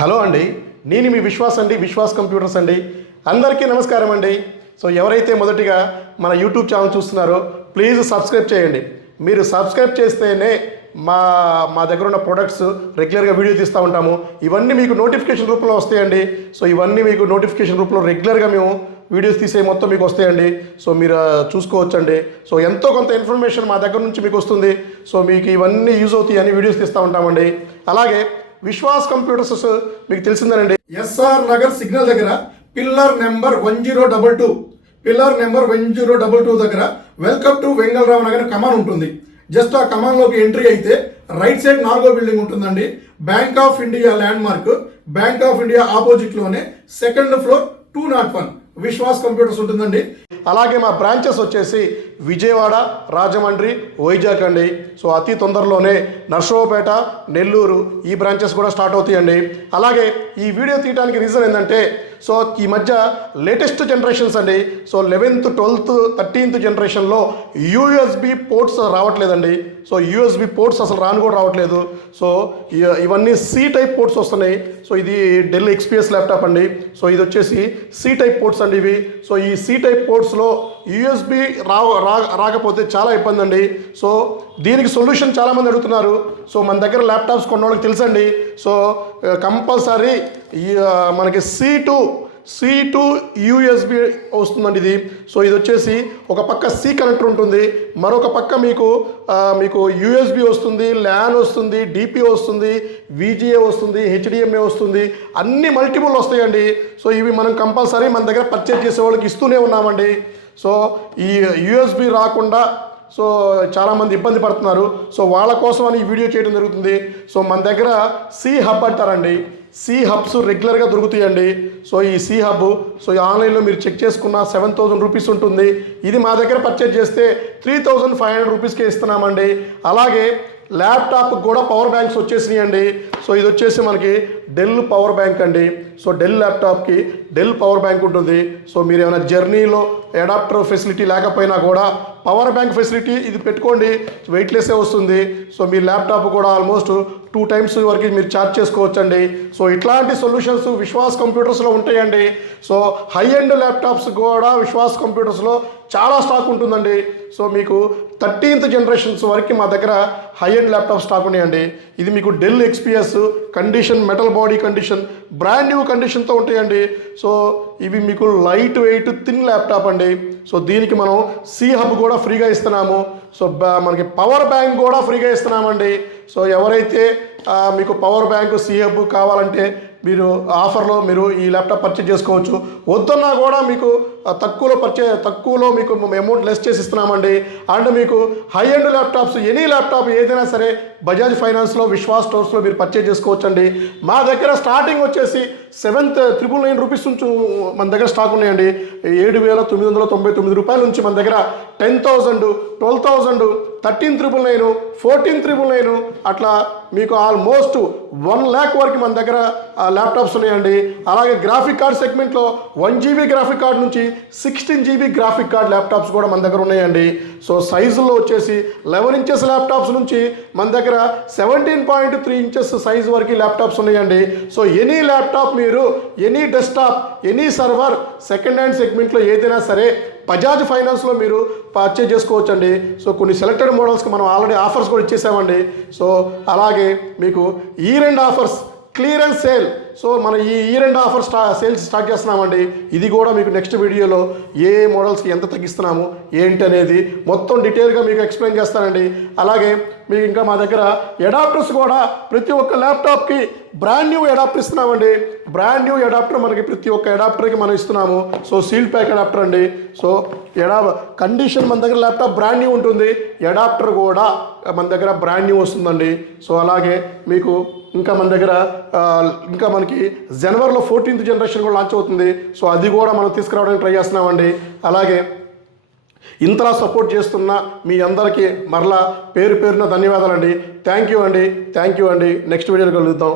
Hello అండి, నేను మీ Vishwas computers అండి. అందరికీ నమస్కారం అండి. సో ఎవరైతే మొదటిగా మన యూట్యూబ్ ఛానల్ చూస్తున్నారో ప్లీజ్ సబ్స్క్రైబ్ చేయండి. మీరు సబ్స్క్రైబ్ చేస్తేనే మా మా దగ్గర ఉన్న ప్రొడక్ట్స్ రెగ్యులర్గా వీడియో తీస్తూ ఉంటాము. ఇవన్నీ మీకు నోటిఫికేషన్ రూపంలో వస్తాయండి. సో ఇవన్నీ మీకు నోటిఫికేషన్ రూపంలో రెగ్యులర్గా మేము వీడియోస్ తీసే మొత్తం మీకు వస్తాయండి. సో మీరు చూసుకోవచ్చండి. సో ఎంతో కొంత ఇన్ఫర్మేషన్ మా దగ్గర నుంచి మీకు వస్తుంది. సో మీకు ఇవన్నీ యూజ్ అవుతాయి అని వీడియోస్ తీస్తూ ఉంటామండి. అలాగే విశ్వాస్ కంప్యూటర్స్ మీకు తెలిసిందేనండి, ఎస్ఆర్ నగర్ సిగ్నల్ దగ్గర పిల్లర్ నెంబర్ 1022 దగ్గర వెల్కమ్ టు వెంగళరావు నగర్ కమాన్ ఉంటుంది. జస్ట్ ఆ కమాన్లోకి ఎంట్రీ అయితే రైట్ సైడ్ 4వ బిల్డింగ్ ఉంటుందండి. Bank of India landmark, bank of India ఆపోజిట్లోనే సెకండ్ ఫ్లోర్ 201 విశ్వాస్ కంప్యూటర్స్ ఉంటుందండి. అలాగే మా బ్రాంచెస్ వచ్చేసి విజయవాడ, రాజమండ్రి, వైజాగ్ అండి. సో అతి తొందరలోనే నర్సరావుపేట, నెల్లూరు ఈ బ్రాంచెస్ కూడా స్టార్ట్ అవుతాయండి. అలాగే ఈ వీడియో తీయడానికి రీజన్ ఏంటంటే, సో ఈ మధ్య లేటెస్ట్ జనరేషన్స్ అండి. సో 11th, 12th, 13th జనరేషన్లో యూఎస్బి పోర్ట్స్ రావట్లేదండి. సో యూఎస్బి పోర్ట్స్ అసలు రావట్లేదు. సో ఇవన్నీ సి టైప్ పోర్ట్స్ వస్తున్నాయి. సో ఇది డెల్ ఎక్స్పీఎస్ ల్యాప్టాప్ అండి. సో ఇది వచ్చేసి సి టైప్ పోర్ట్స్ అండి ఇవి. సో ఈ సి టైప్ పోర్ట్స్లో యూఎస్బి రాకపోతే చాలా ఇబ్బంది అండి. సో దీనికి సొల్యూషన్ చాలామంది అడుగుతున్నారు. సో మన దగ్గర ల్యాప్టాప్స్ కొన్న వాళ్ళకి తెలుసండి. సో కంపల్సరీ మనకి C2 యూఎస్బి వస్తుందండి ఇది. సో ఇది వచ్చేసి ఒక పక్క సి కనెక్టర్ ఉంటుంది, మరొక పక్క మీకు యూఎస్బి వస్తుంది, ల్యాన్ వస్తుంది, డిపి వస్తుంది, విజిఏ వస్తుంది, హెచ్డిఎంఏ వస్తుంది, అన్ని మల్టిపుల్ వస్తాయండి. సో ఇవి మనం కంపల్సరీ మన దగ్గర పర్చేజ్ చేసే వాళ్ళకి ఇస్తూనే ఉన్నామండి. సో ఈ యూఎస్బి రాకుండా సో చాలామంది ఇబ్బంది పడుతున్నారు. సో వాళ్ళ కోసం అని ఈ వీడియో చేయడం జరుగుతుంది. సో మన దగ్గర సి హబ్ అంటారండి. సి హబ్స్ రెగ్యులర్గా దొరుకుతాయండి. సో ఈ సి హబ్ సో ఆన్లైన్లో మీరు చెక్ చేసుకున్న 7,000 రూపీస్ ఉంటుంది. ఇది మా దగ్గర పర్చేజ్ చేస్తే 3,500 రూపీస్కే ఇస్తున్నామండి. అలాగే ల్యాప్టాప్ కూడా పవర్ బ్యాంక్స్ వచ్చేసినాయండి. సో ఇది వచ్చేసి మనకి డెల్ పవర్ బ్యాంక్ అండి. సో డెల్ ల్యాప్టాప్కి డెల్ పవర్ బ్యాంక్ ఉంటుంది. సో మీరు ఏమైనా జర్నీలో అడాప్టర్ ఫెసిలిటీ లేకపోయినా కూడా పవర్ బ్యాంక్ ఫెసిలిటీ ఇది పెట్టుకోండి, వెయిట్లెస్సే వస్తుంది. సో మీ ల్యాప్టాప్ కూడా ఆల్మోస్ట్ 2 times వరకు మీరు ఛార్జ్ చేసుకోవచ్చండి. సో ఇట్లాంటి సొల్యూషన్స్ విశ్వాస్ కంప్యూటర్స్లో ఉంటాయండి. సో హై ఎండ్ ల్యాప్టాప్స్ కూడా విశ్వాస్ కంప్యూటర్స్లో చాలా స్టాక్ ఉంటుందండి. సో మీకు 13th జనరేషన్స్ వరకు మా దగ్గర హై ఎండ్ ల్యాప్టాప్ స్టాక్ ఉన్నాయండి. ఇది మీకు Dell XPS condition, metal body condition, brand new కండిషన్తో ఉంటాయండి. సో ఇవి మీకు లైట్ వెయిట్ థిన్ ల్యాప్టాప్ అండి. సో దీనికి మనం సి హబ్ కూడా ఫ్రీగా ఇస్తున్నాము. సో మనకి పవర్ బ్యాంక్ కూడా ఫ్రీగా ఇస్తున్నామండి. సో ఎవరైతే మీకు పవర్ బ్యాంక్, సి హబ్ కావాలంటే మీరు ఆఫర్లో మీరు ఈ ల్యాప్టాప్ పర్చేజ్ చేసుకోవచ్చు. వద్దన్నా కూడా మీకు తక్కువలో మీకు అమౌంట్ లెస్ చేసి ఇస్తున్నామండి. అండ్ మీకు high end laptops any laptop ఏదైనా సరే బజాజ్ ఫైనాన్స్లో, విశ్వాస్ స్టోర్స్లో మీరు పర్చేజ్ చేసుకోవచ్చండి. మా దగ్గర స్టార్టింగ్ వచ్చేసి 7,999 రూపీస్ నుంచి మన దగ్గర స్టాక్ ఉన్నాయండి. 7,999 రూపాయల నుంచి మన దగ్గర 10,000, 12,000, 13,999, 14,999 అట్లా మీకు ఆల్మోస్ట్ 1 lakh వరకు మన దగ్గర ల్యాప్టాప్స్ ఉన్నాయండి. అలాగే గ్రాఫిక్ కార్డ్ సెగ్మెంట్లో 1 GB గ్రాఫిక్ కార్డ్ నుంచి 16 GB గ్రాఫిక్ కార్డ్ ల్యాప్టాప్స్ కూడా మన దగ్గర ఉన్నాయండి. సో సైజులో వచ్చేసి 11 inches ల్యాప్టాప్స్ నుంచి మన దగ్గర 17.3 inches సైజు వరకు ల్యాప్టాప్స్ ఉన్నాయండి. సో ఎనీ ల్యాప్టాప్ మీరు any desktop, any server second hand సెగ్మెంట్లో ఏదైనా సరే బజాజ్ ఫైనాన్స్లో మీరు పర్చేజ్ చేసుకోవచ్చండి. సో కొన్ని సెలెక్టెడ్ మోడల్స్కి మనం ఆల్రెడీ ఆఫర్స్ కూడా ఇచ్చేసామండి. సో అలాగే మీకు ఈ2 ఆఫర్స్ క్లియరెన్స్ సేల్. సో మన ఈ 2 ఆఫర్ సేల్స్ స్టార్ట్ చేస్తున్నామండి. ఇది కూడా మీకు నెక్స్ట్ వీడియోలో ఏ మోడల్స్కి ఎంత తగ్గిస్తున్నాము ఏంటి అనేది మొత్తం డీటెయిల్గా మీకు ఎక్స్ప్లెయిన్ చేస్తానండి. అలాగే మీకు ఇంకా మా దగ్గర అడాప్టర్స్ కూడా ప్రతి ఒక్క ల్యాప్టాప్కి బ్రాండ్ న్యూ అడాప్టర్ ఇస్తున్నామండి. బ్రాండ్ న్యూ అడాప్టర్ మనకి ప్రతి ఒక్క అడాప్టర్కి మనం ఇస్తున్నాము. సో సీల్ ప్యాక్ అడాప్టర్ అండి. సో కండిషన్ మన దగ్గర ల్యాప్టాప్ బ్రాండ్ న్యూ ఉంటుంది, అడాప్టర్ కూడా మన దగ్గర బ్రాండ్ న్యూ వస్తుందండి. సో అలాగే మీకు ఇంకా మన దగ్గర మనకి జనవరిలో 14th జనరేషన్ కూడా లాంచ్ అవుతుంది. సో అది కూడా మనం తీసుకురావడానికి ట్రై చేస్తున్నామండి. అలాగే ఇంతలా సపోర్ట్ చేస్తున్న మీ అందరికీ మరలా పేరున ధన్యవాదాలండి. థ్యాంక్ యూ అండి. నెక్స్ట్ వీడియోలో కలుద్దాం.